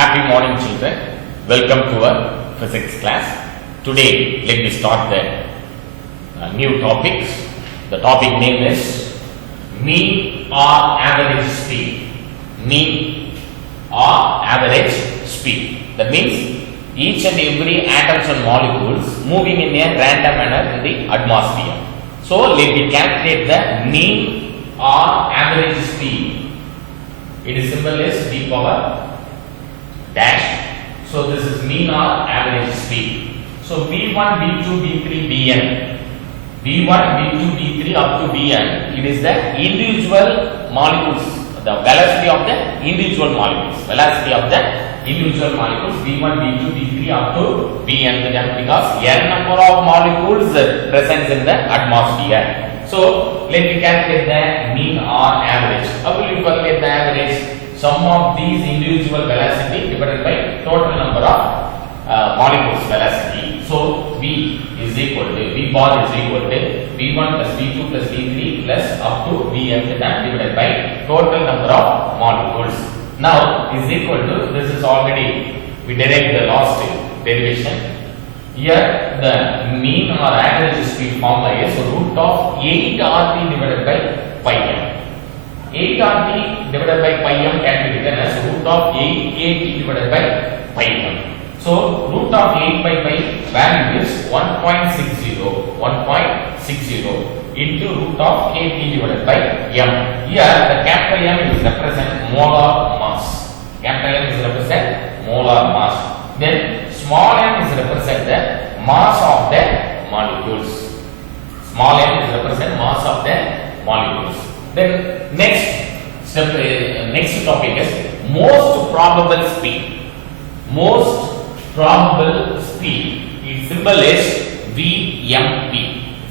Happy morning, children. Welcome to our physics class. Today, let me start the new topics. The topic name is mean or average speed. Mean or average speed. That means each and every atoms and molecules moving in a random manner in the atmosphere. So, let me calculate the mean or average speed. Its symbol is d power dash. So this is mean or average speed. So V1, V2, V3, Vn. V1, V2, V3 up to Vn. It is the individual molecules, the velocity of the individual molecules. Velocity of the individual molecules V1, V2, V3 up to Vn, because n number of molecules present in the atmosphere. So let me calculate the mean or average. How will you calculate the average? Sum of these individual velocity divided by total number of molecules velocity. So V is equal to V bar is equal to V1 plus V2 plus V3 plus up to Vn divided by total number of molecules. Now is equal to, this is already we derived the last derivation. Here the mean or average speed formula is root of 8 RT divided by pi m. 8 RT divided by pi m can be written as root of 8 KT divided by pi m. So root of 8 by pi value is 1.60 into root of KT divided by m. Here the capital M is represent molar mass. Capital M is represent molar mass. Then small m is represent the mass of the molecules. Small m is represent mass of the molecules. Then next step, next topic is most probable speed. Most probable speed. Its symbol is VMP.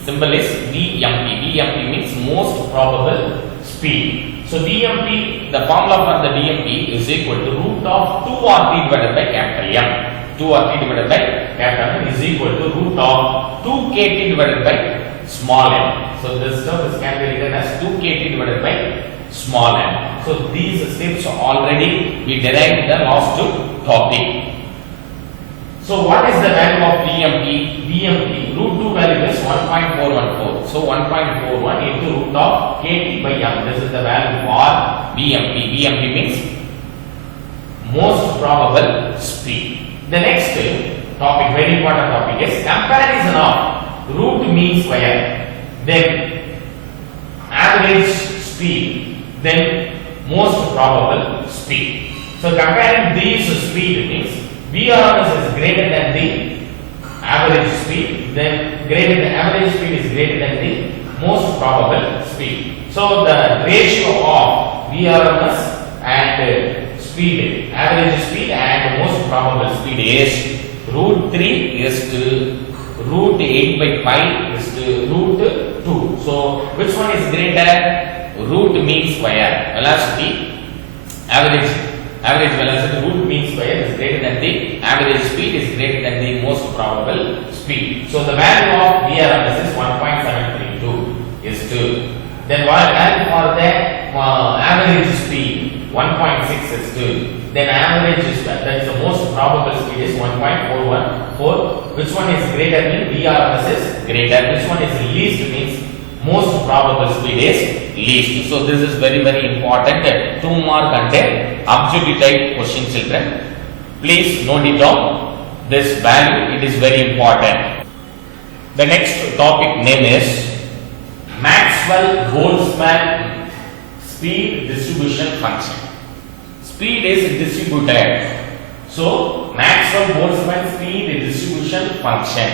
Symbol is VMP. VMP means most probable speed. So VMP, the formula for the VMP is equal to root of 2RT divided by capital M. 2RT divided by capital M is equal to root of 2KT divided by small m. So this term is can be written as 2KT divided by small m. So these steps already we derived the last topic. So what is the value of VMP? VMP root 2 value is 1.414. So 1.41 into root of KT by m. This is the value for VMP. VMP means most probable speed. The next topic, very important topic, is comparison of root mean square, then average speed, then most probable speed. So comparing these speed means VRMS is greater than the average speed, then average speed is greater than the most probable speed. So the ratio of VRMS and speed, average speed and most probable speed is root 3 is to root 8 by pi is to root 2. So which one is greater? Root mean square velocity, average velocity, root mean square is greater than the average speed is greater than the most probable speed. So the value of VRMS is 1.732 is 2. Then value for the average speed 1.6 is 2. Then average is, that is the most probable speed is 1.414. Which one is greater? Means VRMS is greater. Which one is least? Means most probable speed is least. So this is very important 2 mark and objective type question, children. Please note it down. This value, it is very important. The next topic name is Maxwell-Boltzmann speed distribution function. Speed is distributed. So Maxwell-Boltzmann speed distribution function.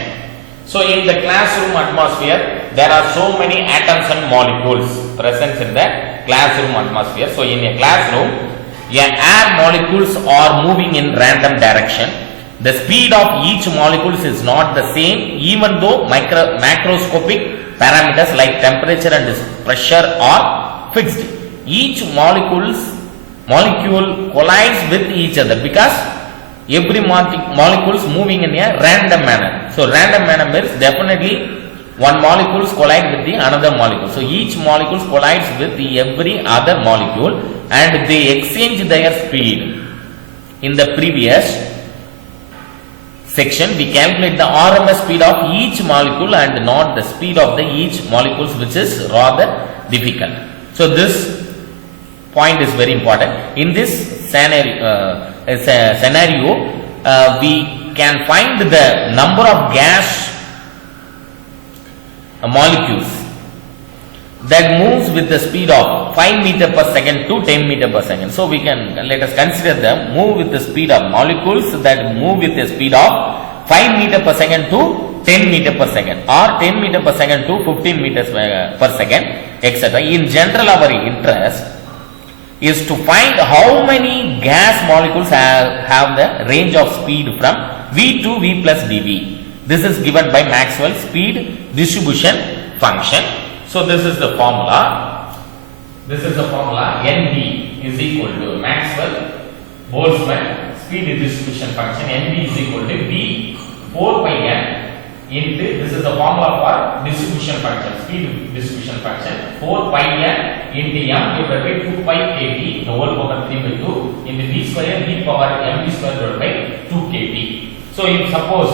So in the classroom atmosphere, there are so many atoms and molecules present in the classroom atmosphere. So in a classroom, air molecules are moving in random direction. The speed of each molecule is not the same, even though macroscopic parameters like temperature and pressure are fixed. Each molecule collides with each other because every molecule is moving in a random manner. So random manner means definitely one molecule collide with the another molecule. So each molecule collides with every other molecule and they exchange their speed. In the previous section, we calculate the RMS speed of each molecule and not the speed of the each molecules, which is rather difficult. So this point is very important. In this scenario, we can find the number of gas molecules that moves with the speed of 5 meter per second to 10 meter per second. So we can, let us consider the move with the speed of molecules that move with the speed of 5 meter per second to 10 meter per second, or 10 meter per second to 15 meters per second, etc. In general, our interest is to find how many gas molecules have the range of speed from V to V plus dV. This is given by Maxwell's speed distribution function. So this is the formula. This is the formula. NV is equal to Maxwell-Boltzmann speed distribution function. NV is equal to V 4 pi n into, this is the formula for distribution function, speed distribution function, 4 pi n into m divided by 2 pi kt, the whole power 3 by 2 into v square v power mv square divided by 2 kt. So if suppose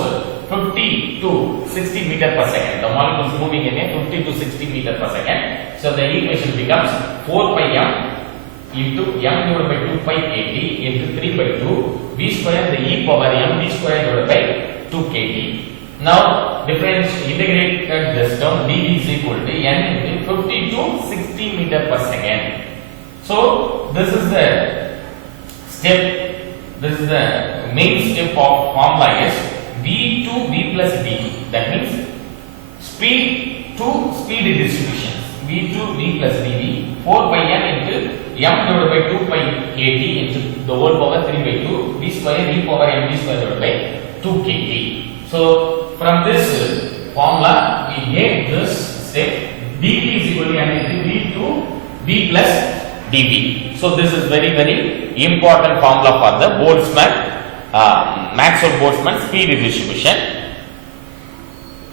50 to 60 meter per second, the molecule is moving in a 50 to 60 meter per second. So the equation becomes 4 pi m into m divided by 2 pi kt into 3 by 2 v square the e power m v square divided by 2 kt. Now integrate this term, dv is equal to n into 50 to 60 meter per second. So this is the step, this is the main step of formula is v to v plus dv. That means speed to speed distribution, v to v plus dv, 4 by n into m divided by 2 pi kt into the whole power 3 by 2 v square e power mv square divided by 2 kt. So from this formula we get this step, dv is equal to n into v to v plus dv. So this is very important formula for the Boltzmann Maxwell-Boltzmann speed distribution.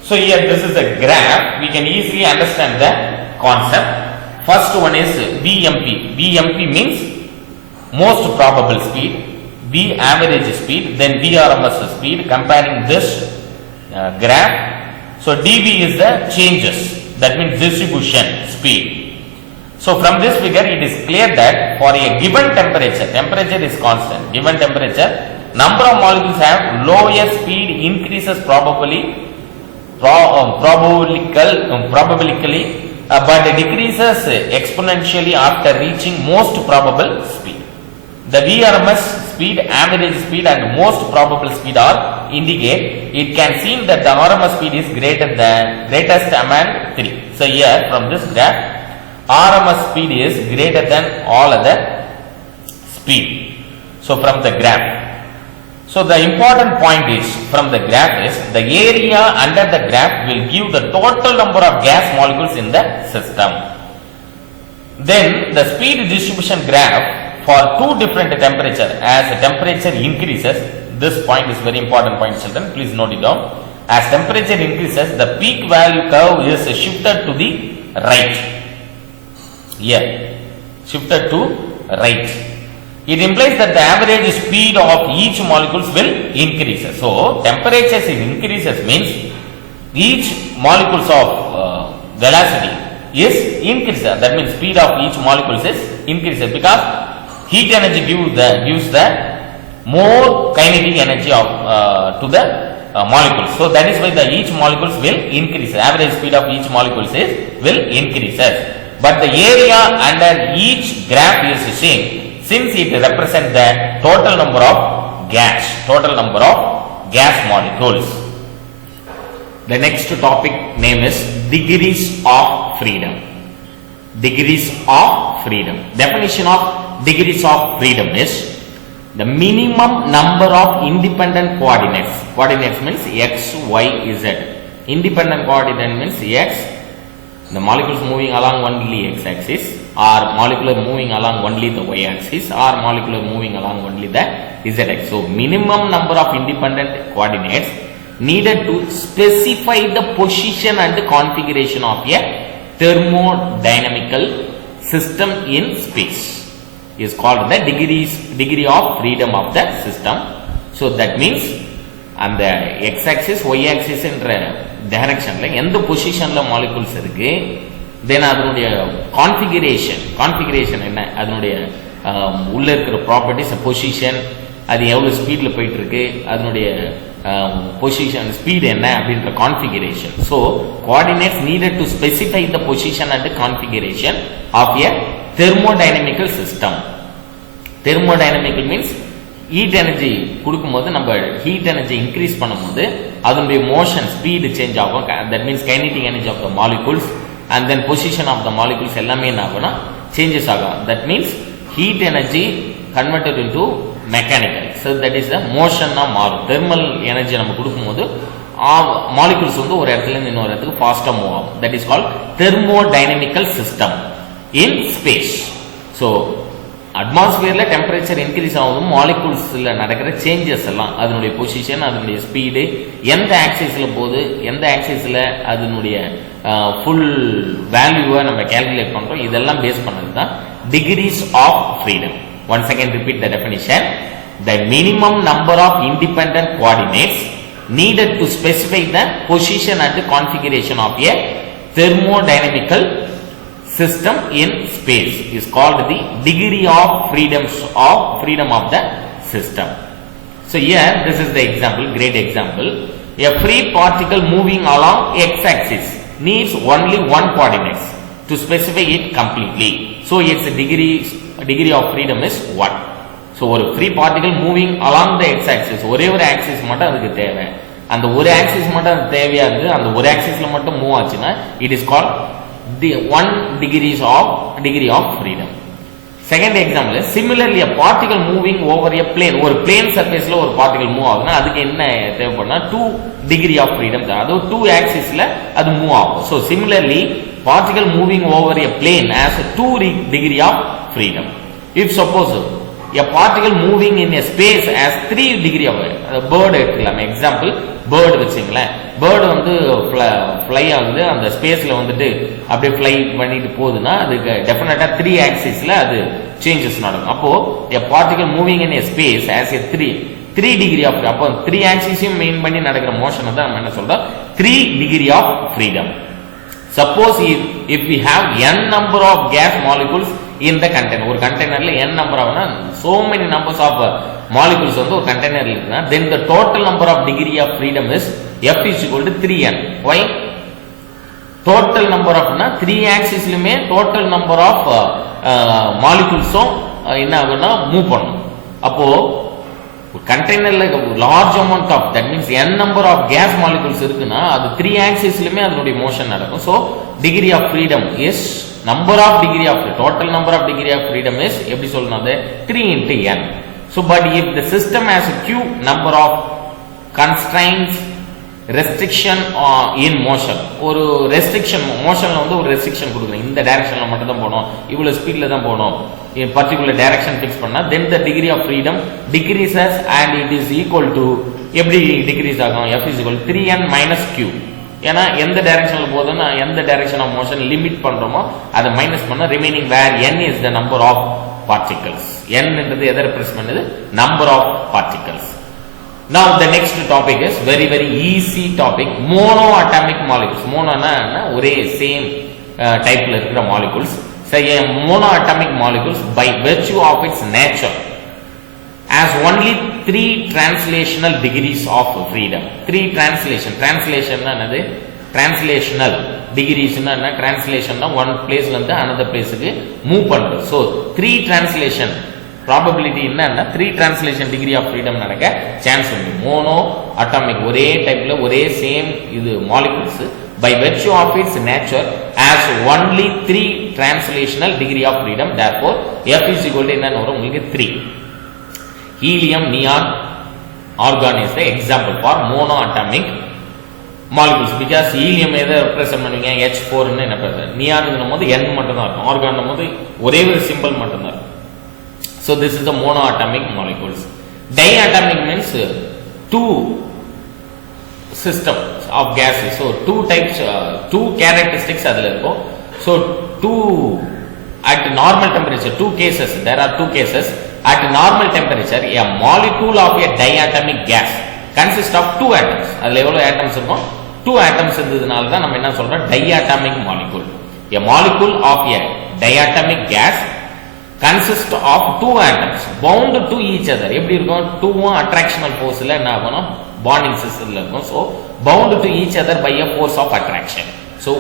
So here this is a graph, we can easily understand the concept. First one is VMP. VMP means most probable speed, V average speed, then VRMS speed, comparing this graph. So dV is the changes, that means distribution speed. So from this figure it is clear that for a given temperature is constant, given temperature, number of molecules have lower speed increases probabilically, but decreases exponentially after reaching most probable speed. The VRMS speed, average speed and most probable speed are indicate, it can seem that the RMS speed is greatest among 3. So here from this graph, RMS speed is greater than all other speed. So from the graph. So the important point is from the graph is the area under the graph will give the total number of gas molecules in the system. Then the speed distribution graph for two different temperature, as the temperature increases, this point is very important point children, please note it down. As temperature increases, the peak value curve is shifted to the right. Here, shifted to right. It implies that the average speed of each molecules will increase. So temperature increases means each molecules of velocity is increases. That means speed of each molecules is increases because heat energy gives the more kinetic energy of, to the molecules. So that is why each molecules will increase. Average speed of each molecules will increases. But the area under each graph is same, since it represents the total number of gas molecules. The next topic name is degrees of freedom. Degrees of freedom. Definition of degrees of freedom is the minimum number of independent coordinates. Coordinates means x, y, z. Independent coordinate means x. The molecules moving along only x-axis, or molecular moving along only the y-axis, or molecular moving along only the z-axis. So minimum number of independent coordinates needed to specify the position and configuration of a thermodynamical system in space. is called the degree of freedom of the system. So that means அந்த x axis y axis என்ற டைரக்ஷன்ல எந்த பொசிஷன்ல molecules இருக்கு, தென் அதனுடைய configuration என்ன, அதனுடைய உள்ள இருக்கிற ப்ராப்பர்ட்டிஸ், பொசிஷன், அது எவ்வளவு ஸ்பீட்ல போயிட்டு இருக்கு, அதனுடைய பொசிஷன் ஸ்பீட் என்ன அப்படின்ற configuration. So coordinates needed to specify the position and configuration of a thermodynamical system. Thermodynamical means heat energy கொடுக்கும்போது, நம்ம ஹீட் எனர்ஜி இன்க்ரீஸ் பண்ணும்போது அதனுடைய மோஷன் ஸ்பீடு சேஞ்ச் ஆகும். That means kinetic energy of the molecules and then position of the molecules எல்லாமே என்ன ஆகும்னா changes ஆகும். That means heat energy converted into mechanical. So that is the மோஷன்னா மாறும். Thermal energy நம்ம கொடுக்கும்போது மாலிகூல்ஸ் வந்து ஒரு இடத்துல இருந்து இன்னொரு இடத்துக்கு ஃபாஸ்டா மூவ் ஆகும். That is called thermodynamical system in space. So அட்மாஸ்பியர்ல டெம்பரேச்சர் இன்க்ரீஸ் ஆகும், மாலிகூல்ஸ்ல நடக்கிற சேஞ்சஸ் எல்லாம், அதனுடைய பொசிஷன், அதனுடைய ஸ்பீடு, எந்த ஆக்சிஸ்ல போகுது, எந்த ஆக்சிஸ்ல அதனுடைய ஃபுல் வேல்யூவை நம்ம கால்குலேட் பண்றோம், இதெல்லாம் பேஸ் பண்ணது தான் degrees of freedom. Once again repeat the definition. The minimum number of independent coordinates needed to specify the position and the configuration of a thermodynamical system in space is called the degree of freedom of the system. So here this is the example, great example. A free particle moving along x-axis needs only one coordinate to specify it completely. So its degree of freedom is 1. So ஒரு free particle moving along the x-axis, ஒரே ஒரு axis மட்டும் அதுக்கு தேவை, அந்த ஒரு axis மட்டும் அது தேவையா இருக்கு, அந்த ஒரு axisல மட்டும் மூவ் ஆச்சுன்னா it is called the 1 degree of freedom. Second example is similarly a particle moving over a plane, ஒரு plane surfaceல ஒரு particle மூவ் ஆகுதுன்னா அதுக்கு என்ன தேவைப்படும்னா 2 degree of freedom. அது 2 axisல அது மூவ் ஆகும். So similarly particle moving over a plane has a 2 degree of freedom. If suppose a particle moving in a space has 3 degree of bird எடுத்துக்கலாம். Example bird வச்சுங்களேன். Bird வந்து fly ஆகுது, அந்த ஸ்பேஸ்ல வந்துட்டு அப்படியே ஃப்ளை பண்ணிட்டு போகுதுன்னா அதுக்கு டெஃபினட்டா 3 ஆக்சிஸ்ல அது சேஞ்சஸ் நடக்கும். அப்போ a particle moving in a space has a 3 degree of, அப்போ 3 ஆக்சிஸையும் மெயின் பண்ணி நடக்கிற மோஷனை தான் நம்ம என்ன சொல்றோம் 3 degree of freedom. Suppose if we have n number of gas molecules in the container, ஒரு கண்டெய்னர்ல n number ஆகுனா so many numbers of molecules வந்து ஒரு கண்டெய்னர்ல இருக்குன்னா then the total number of degree of freedom is F is equal to 3n. Why? Total number of 3 axisலுமே total number of molecules என்ன ஆகும்னா move பண்ணும். அப்போ கண்டெய்னர்ல large amount of, that means n number of gas molecules இருக்குன்னா அது 3 ஆக்சிஸ்லயுமே அதனுடைய motion நடக்கும். So degree of freedom is number of degree of total number of degree of freedom is எப்படி சொல்லணும், 3 into n. So but if the system has a q number of constraints, restriction in motion, ஒரு restriction மோஷன்ல வந்து ஒரு restriction கொடுக்குறேன், இந்த டைரக்ஷன்ல மட்டும் தான் போகணும், இவ்வளவு ஸ்பீட்ல தான் போகணும், பர்டிகுலர் டைரக்ஷன் ஃபிக்ஸ் பண்ணா then the degree of freedom decreases and it is equal to, எப்படி டிக்ரீஸ் ஆகும், f is equal to 3n minus q. ஏன்னா எந்த டைரக்ஷன்ல போகுதுன்னா எந்த டைரக்ஷன் ஆஃப் மோஷன் லிமிட் பண்றோமோ அதை மைனஸ் பண்ணா remaining where n is the number of particles. n என்றது எதை ரெப்ரசன்ட் பண்ணுது, number of particles. Now the next topic is very easy topic, monoatomic molecules. monoனா ஒரே சேம் டைப்ல இருக்கிற molecules. Say a monoatomic molecules by virtue of its nature has only 3 translational degrees of freedom. 3 translation என்னது, translational degrees என்ன, translation one place ல இருந்து another place க்கு move பண்றது. So 3 translation probability என்னன்னா 3 translation degree of freedom நடக்க chance உண்டு. Mono atomic ஒரே டைப்ல ஒரே சேம் இது molecules by virtue of its nature has only 3 translational degree of freedom. Therefore F is equal to என்னன்னு வரும் உங்களுக்கு 3. Helium, neon, argon is the example for monoatomic molecules because helium எதை represent பண்ணுவீங்க, H4 ன்னு என்ன பேசுறது, நியானுங்கும் போது n மட்டும் தான் இருக்கும், ஆர்கான் போது ஒரே ஒரு சிம்பிள் மட்டும் தான் இருக்கும். So this is the monoatomic molecules. Diatomic means 2 systems of gases. So 2 types, 2 characteristics அதுல இருக்கும். So 2 at normal temperature, two cases, there are two cases. At normal temperature, a molecule of a diatomic gas consists of two atoms. அதுல எவ்வளவு atoms இருக்கும்? Two atoms இருந்ததுனால தான் நம்ம என்ன சொல்றோம்? Diatomic molecule. A molecule of a diatomic gas consists of two atoms bound to each other. எப்படி இருக்கும்? Two attractional forceல என்ன ஆகணும்? Bonding systemல இருக்கும். So bound to each other by a force of attraction. So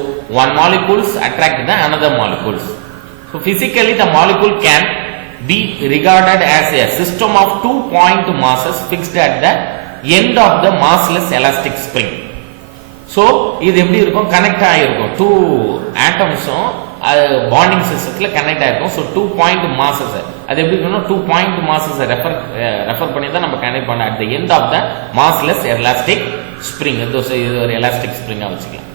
one molecules attract the another molecules. So physically the molecule can be regarded as a system of 2 point masses fixed at the end of the massless elastic spring. So இது எப்படி இருக்கும்? Connect ஆகிருக்கும். Two ஆட்டம்ஸும் bonding சிஸ்டத்தில் connect ஆகிருக்கும். So 2 point masses அது எப்படி இருக்கணும்? 2 point masses refer பண்ணி தான் நம்ம கனெக்ட் பண்ண at the end of the massless elastic spring. இது ஒரு எலாஸ்டிக் ஸ்ப்ரிங்காக வச்சுக்கலாம்.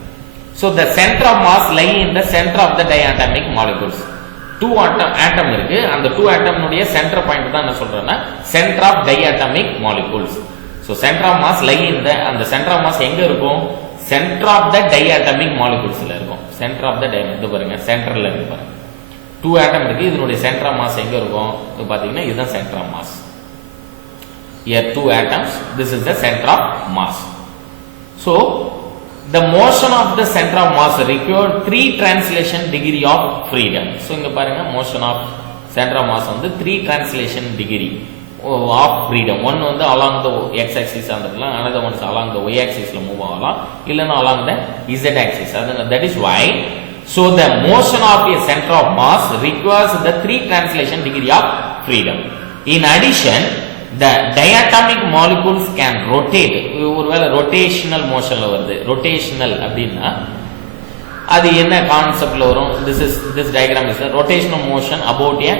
So the center of mass lie in the center of the diatomic molecules. Two atom இருக்கு. அந்த two atom உடைய center point தான் என்ன சொல்றேன்னா center of diatomic molecules. So center of mass lie in the அந்த center of mass எங்க இருக்கும்? Center of the diatomic moleculesல இருக்கும். Center of the இது பாருங்க centerல இருக்கு பாருங்க. Two atom இருக்கு. இதனுடைய center of mass எங்க இருக்கும்? இது பாத்தீங்கன்னா இதுதான் center of mass. Here two atoms. This is the center of mass. So the motion of the center of mass required 3 translation degree of freedom. So இங்க பாருங்க motion of center of mass வந்து 3 translation degree of freedom. One வந்து along the x axis andrலாம், another one is along the y axis ல move ஆகலாம், இல்லனா along the z axis. That is why so the motion of a center of mass requires the 3 translation degree of freedom. In addition, the diatomic molecules can rotate. ஒருவேளை rotational motionல வருது. rotational அப்படின்னா அது என்ன கான்செப்ட்ல வரும்? this diagram is a rotational motion about a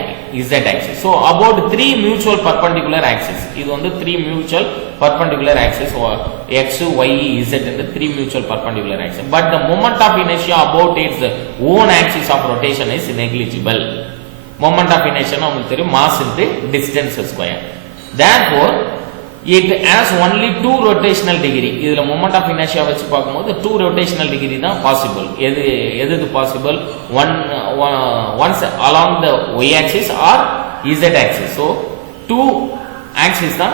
z axis. So about 3 mutual perpendicular axes. இது வந்து 3 mutual perpendicular axes x y z இந்த 3 mutual perpendicular axes. But the moment of inertia about its own axis of rotation is negligible. Moment of inertia உங்களுக்கு தெரியும் mass into distance square. Therefore it has only 2 rotational degree. இதுல moment of inertia வச்சு பார்க்கும்போது 2 rotational degree தான் possible. எது possible? Once along the y axis or z axis. So 2 axis தான்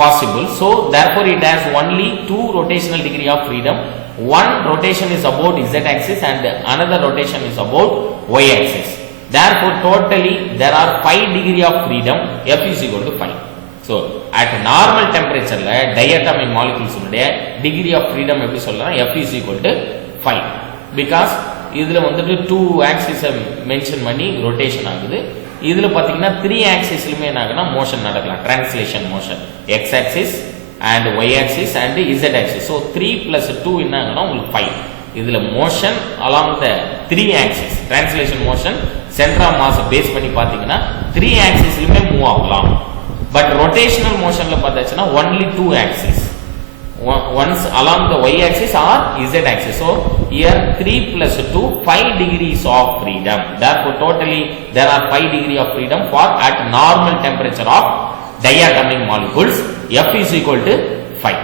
possible. So therefore it has only 2 rotational degree of freedom. One rotation is about z axis and another rotation is about y axis. Therefore totally there are 5 degree of freedom. F is equal to 5. So at normal temperature la diatomic molecules உடைய degree of freedom எப்படி சொல்லலாம்? F is equal to 5. because இதுல வந்துட்டு 2 axis mention பண்ணி rotation ஆகுது. இதுல பாத்தீங்கன்னா 3 axisலயுமே என்ன ஆகுனா motion நடக்கலாம், translation motion, x axis and y axis and z axis. So 3 plus 2 என்ன ஆகுனா உங்களுக்கு 5. இதுல motion along the 3 axis, translation motion center of mass face பண்ணி பாத்தீங்கன்னா 3 axisலயுமே மூவ் ஆகலாம். But rotational motion la paathaachana only 2 axis, once along the y axis or z axis. So here 3 plus 2 5 degrees of freedom. Therefore totally there are 5 degree of freedom for at normal temperature of diatomic molecules. F is equal to 5.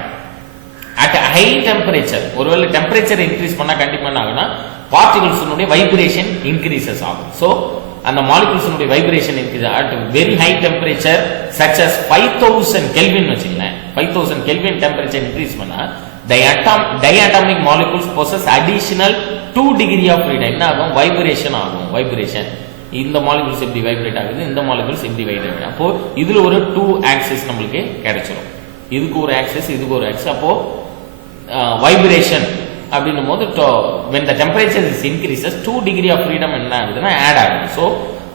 At high temperature ஒருவேளை temperature increase பண்ணா கண்டிப்பா என்ன ஆகும்னா particles உடைய vibration increases ஆகும். So and the molecules உடைய vibration increase at very high temperature such as 5000 kelvin வச்சுங்களேன். 5000 kelvin temperature increase பண்ணா diatomic molecules possess additional 2 degree of freedom. என்ன ஆகும்? vibration ஆகும். vibration இந்த molecules எப்படி vibrate ஆகுது, இந்த molecules எப்படி vibrate ஆகுது. அப்போ இதுல ஒரு 2 axis நமக்கு கிடைச்சிரும். இதுக்கு ஒரு axis, இதுக்கு ஒரு axis. அப்போ vibration அப்படினும் போது when the temperature is increases 2 degree of freedom என்ன ஆகுதுன்னா add ஆகுது. So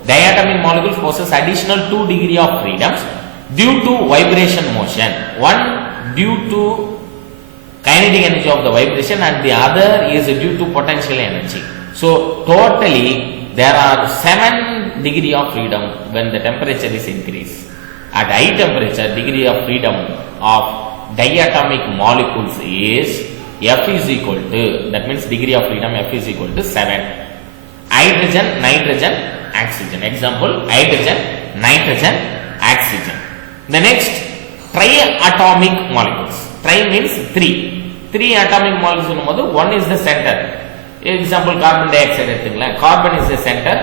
diatomic molecules possess additional 2 degree of freedom due to vibration motion. One due to kinetic energy of the vibration and the other is due to potential energy. So totally there are 7 degree of freedom when the temperature is increased. At high temperature degree of freedom of diatomic molecules is F is equal to, that means degree of freedom F is equal to 7. Hydrogen, nitrogen, oxygen. Example, hydrogen, nitrogen, oxygen. The next, triatomic molecules. Tri means 3. 3 atomic molecules, one is the center. Example, carbon dioxide. Carbon is the center,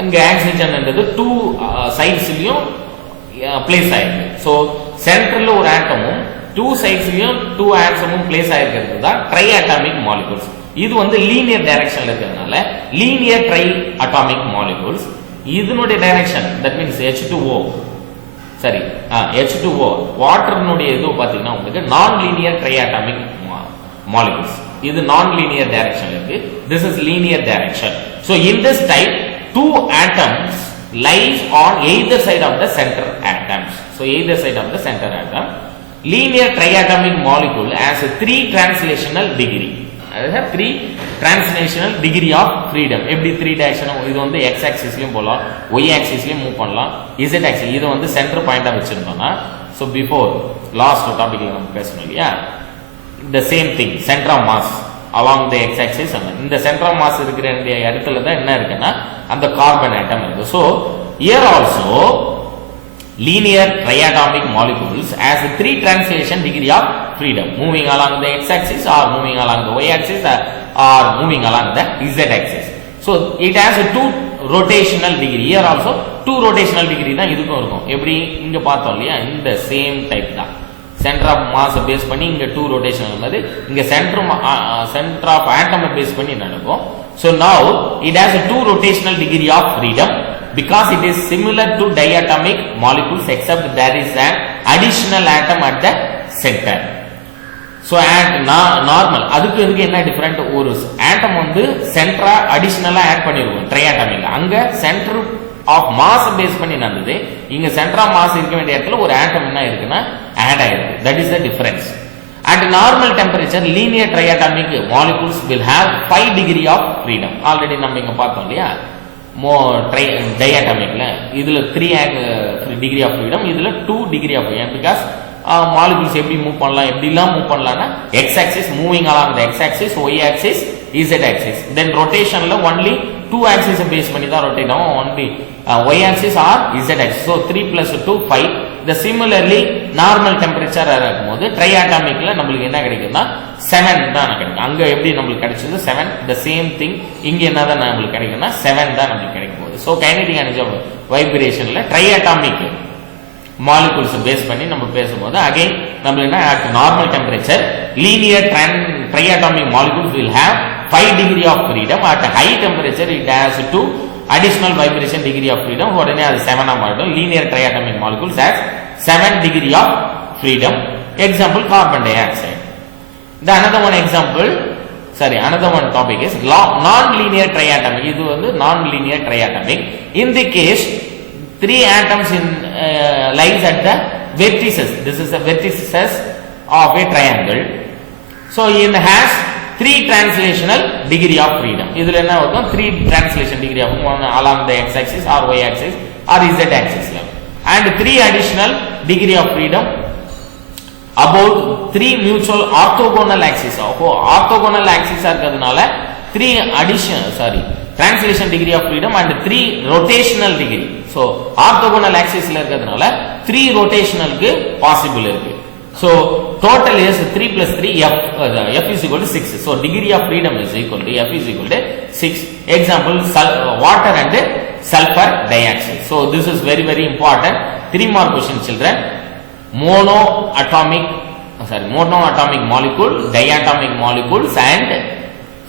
அங்கே ஆக்சிஜன்ன்றது two சைட்ஸ்லையும் place ஆயிருக்கு. So சென்டரில் ஒரு ஆட்டமும் two சைட்ஸ்லையும் two ஆட்டமும் place ஆயிருக்கிறது தான் try atomic molecules. இது வந்து linear டைரக்ஷன்ல இருக்கிறதுனால லீனியர் ட்ரை அட்டாமிக் மாலிகூல்ஸ். இதனுடைய டைரக்ஷன் தட் மீன்ஸ் H2O சரி H2O வாட்டர்னுடைய இது பார்த்தீங்கன்னா உங்களுக்கு நான் லீனியர் ட்ரை அட்டாமிக் மாலிகூல்ஸ். இது நான் லீனியர் டைரக்ஷன்ல இருக்கு. This is linear direction. So in this type two atoms lies on either side of the center atoms. So either side of the center atom. Linear triatomic molecule has a 3 translational degree. That is 3 translational degree of freedom. எப்படி 3 direction இது வந்து x axis லயும் போலாம், y axis லயும் move பண்ணலாம், z axis இது வந்து centre பாயிண்டா வச்சிருந்தோம்னா so before last டாபிக்ல நம்ம பேசணும் இல்லையா, the same thing center of mass along the x axis இந்த center of mass இருக்கிற இடத்துல தான் என்ன இருக்குன்னா அந்த கார்பன் ஆட்டம் இருக்கு. so here also linear triatomic molecules has a 3 translation degree of freedom, moving along the x axis or moving along the y axis or moving along the z axis. so it has a 2 rotational degree. here also 2 rotational degree தான் இதுக்கும் இருக்கும். எப்படி இங்க பார்த்தோம் இல்லையா, இந்த same type தான் centre of mass base பண்ணி இங்க 2 ரொட்டேஷன் இருந்தது, இங்க சென்டர் ஆஃப் ஆட்டம் பேஸ் பண்ணி நடக்கும். so now it has a 2 rotational degree of freedom because it is similar to diatomic molecules except there is an additional atom at the center. so at normal அதுக்கு இதுக்கு என்ன different, ஒரு ஆட்டம் வந்து சென்டரா அடிஷனலா add பண்ணிருக்கும் ட்ரையாட்டமிக்ல, அங்க centre of mass base பண்ணி நடந்தது, இங்க centre of mass இருக்க வேண்டிய இடத்துல ஒரு ஆட்டம் என்ன இருக்குன்னா ஆட் ஆயிருக்கு. that is the difference. at normal temperature linear triatomic molecules will have 5 degree of freedom. already நம்ம இங்க பார்த்தோம் இல்லையா, diatomicல இதுல 3 degree of freedom, இதுல 2 degree of freedom because molecules எப்படி மூவ் பண்ணலாம், எப்படிலாம் மூவ் பண்ணலாம்னா x axis moving along the x axis, y axis, z axis, then rotationல only 2 axis பேஸ் பண்ணி தான் ரொட்டேட் ஆகும், only y axis or z axis. so 3 plus 2 5. the similarly normal temperature இருக்கும்போது ட்ரையாட்டமிக்ல நமக்கு என்ன கிடைக்கும்னா 7 தான் கிடைக்கும். அங்க எப்படி நமக்கு கிடைச்சது 7, the same thing இங்க என்னதான் நமக்கு கிடைக்கும்னா 7 தான் நமக்கு கிடைக்கும் போகுது. so kinetic energy of வைப்ரேஷன்ல ட்ரையாட்டமிக் மாலிகூல்ஸ் பேஸ் பண்ணி நம்ம பேசும்போது அகைன் நம்ம என்ன at normal temperature linear triatomic molecules will have 5 degree of freedom. at high temperature it has 2 additional vibration degree of freedom. உடனே அது 7 ஆ மாறும். linear triatomic molecules has 7 degree of freedom. example carbon dioxide. the another one example another one topic is non-linear triatomic. இது வந்து non-linear triatomic. in the case 3 atoms in lies at the vertices. this is the vertices of a triangle. so it has 3 translational degree of freedom. இதுல என்ன இருக்கும், 3 translation degree of one along the x axis or y axis or z axis and 3 additional degree of freedom about 3 mutual orthogonal axis. orthogonal axis இருக்கிறதுனால 3 additional translation degree of freedom and 3 rotational degree. so orthogonal axis ல இருக்கிறதுனால 3 rotationalக்கு possible இருக்கு. so total is 3 plus 3 f is equal to 6. so degree of freedom is equal to f is equal to 6. example water and sulfur dioxide. so this is very very important. 3 more questions children. monoatomic molecule, diatomic molecules and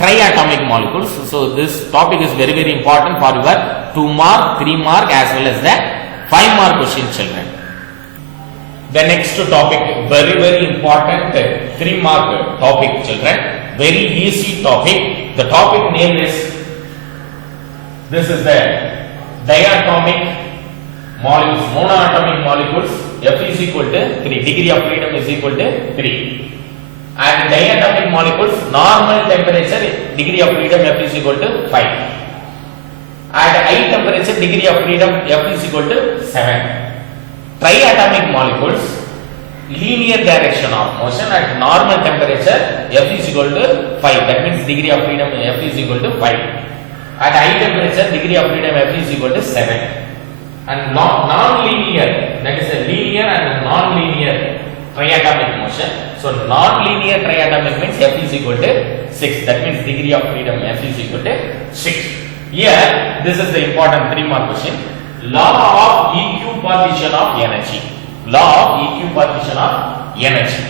triatomic molecules. so this topic is very very important for your 2 mark, 3 mark as well as the 5 mark question children. the next topic very very important 3 mark topic children, very easy topic. the topic name is, this is the diatomic molecules, monoatomic molecules. f is equal to 3, degree of freedom is equal to 3. and diatomic molecules normal temperature degree of freedom f is equal to 5. at high temperature degree of freedom f is equal to 7. triatomic molecules linear direction of motion at normal temperature f is equal to 5. that means degree of freedom f is equal to 5. at high temperature degree of freedom f is equal to 7. and non-linear, that is a linear and non-linear triatomic motion. so non-linear triatomic means f is equal to 6. that means degree of freedom f is equal to 6. Here, this is the important 3-mark question. Law of equipartition of energy. Law of equipartition of energy.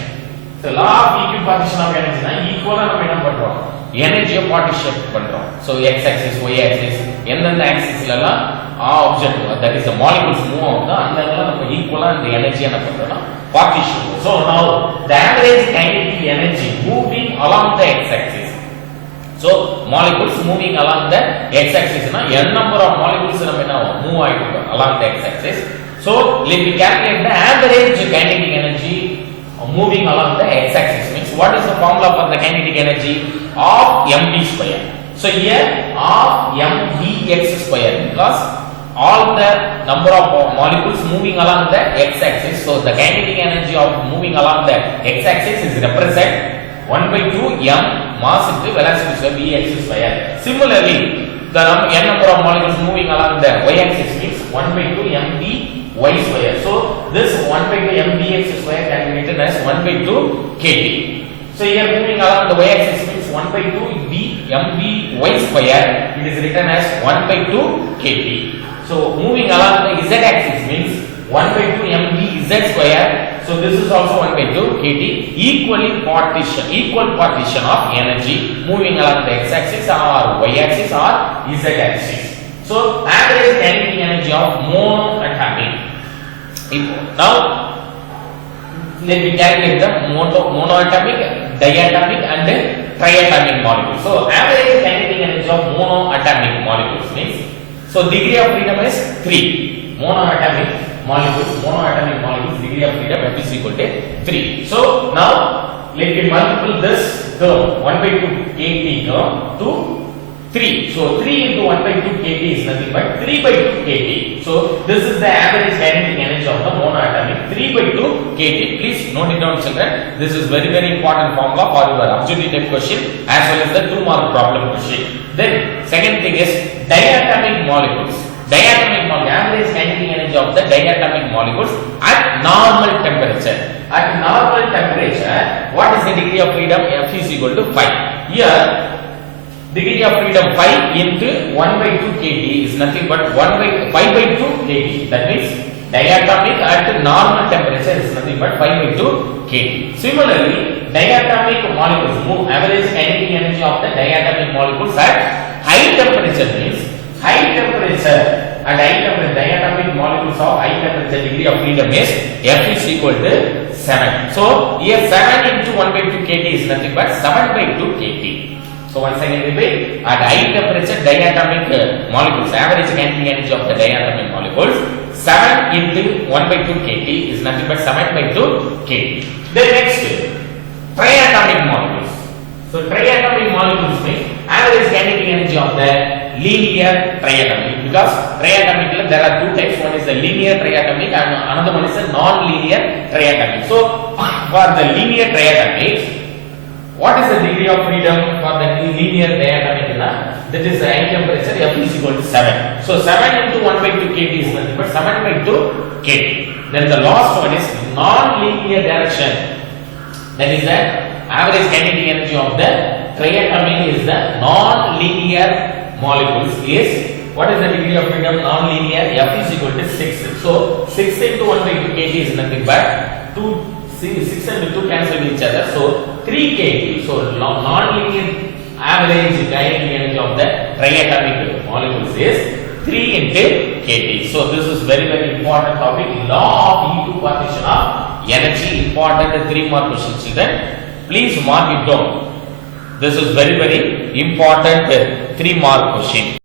So, law of equipartition of energy na equal நம்ம என்ன பண்றோம்? Energy partition பண்றோம். So, x axis, y axis, எந்தெந்த axisல எல்லாம் object that is the molecules move ஆகுதோ அந்த இடத்துல நம்ம ஈக்குவலா இந்த எனர்ஜி என்ன பண்றோம்னா partition. So, now the average kinetic energy moving along the x axis. So molecules moving along the x-axis na n number of molecules நம்ம என்ன move ஆயிட்டு along the x-axis. So let me calculate the average kinetic energy moving along the x-axis. Means what is the formula for the kinetic energy of mv square? So here of mvx square because all the number of molecules moving along the x-axis. So the kinetic energy of moving along the x-axis is represent 1 by 2 m mass into velocity square vx square. Similarly, the n number of molecules moving along the y-axis means 1 by 2 mv y square. So this 1 by 2 mvx square can be written as 1 by 2 kt. So here moving along the y-axis means 1 by 2 v mv y square. It is written as 1 by 2 kt. So moving along the z-axis means 1 by 2 mv z square. So this is also 1 by 2 kt. Equal partition of energy moving along the x-axis or y-axis or z-axis. So average kinetic energy of monoatomic. Now let me calculate the monoatomic, diatomic and triatomic molecules. So average kinetic energy of monoatomic molecules means, so degree of freedom is 3. Monoatomic molecules degree of freedom F is equal to 3. So now let me multiply this term 1 by 2 kt term to 3. So 3 into 1 by 2 kt is nothing but 3 by 2 kt. So this is the average kinetic energy of the monoatomic 3 by 2 kt. Please note it down, children. This is very important formula for your objective question as well as the 2-mark problem question. Then second thing is diatomic molecules. Average kinetic energy of the diatomic molecules at normal temperature. At normal temperature, what is the degree of freedom? F is equal to 5. Here, degree of freedom 5 into 1 by 2 kt is nothing but 5 by 2 kt. That means diatomic at normal temperature is nothing but 5 by 2 kt. Similarly, diatomic molecules move average kinetic energy of the diatomic molecules at high temperature means diatomic molecules of high temperature degree of freedom is F is equal to 7. So here 7 into 1 by 2 kt is nothing but 7 by 2 kt. So once again repeat, at high temperature diatomic molecules, average kinetic energy of the diatomic molecules 7 into 1 by 2 kt is nothing but 7 by 2 kt. Then next, triatomic molecules. So triatomic molecules means average kinetic energy of the linear triatomic, because triatomic there are two types. One is the linear triatomic and another one is the non-linear triatomic. So for the linear triatomic, what is the degree of freedom for the linear triatomic? That is the high temperature F is equal to 7. So 7 into 1 by 2 kt is nothing but 7 by 2 kt. Then the last one is non-linear direction. That is the average kinetic energy of the triatomic is the non-linear molecules is, what is the degree of freedom? Non-linear F is equal to 6. So 6 into 1 by 2 kt is nothing but 6 and 2 cancel each other. So 3 kt. So non-linear average kinetic energy of the triatomic molecules is 3 into kt. So this is very important topic. Law of equipartition of energy, important 3-mark question, children. Please mark it down. This is very important 3-mark question.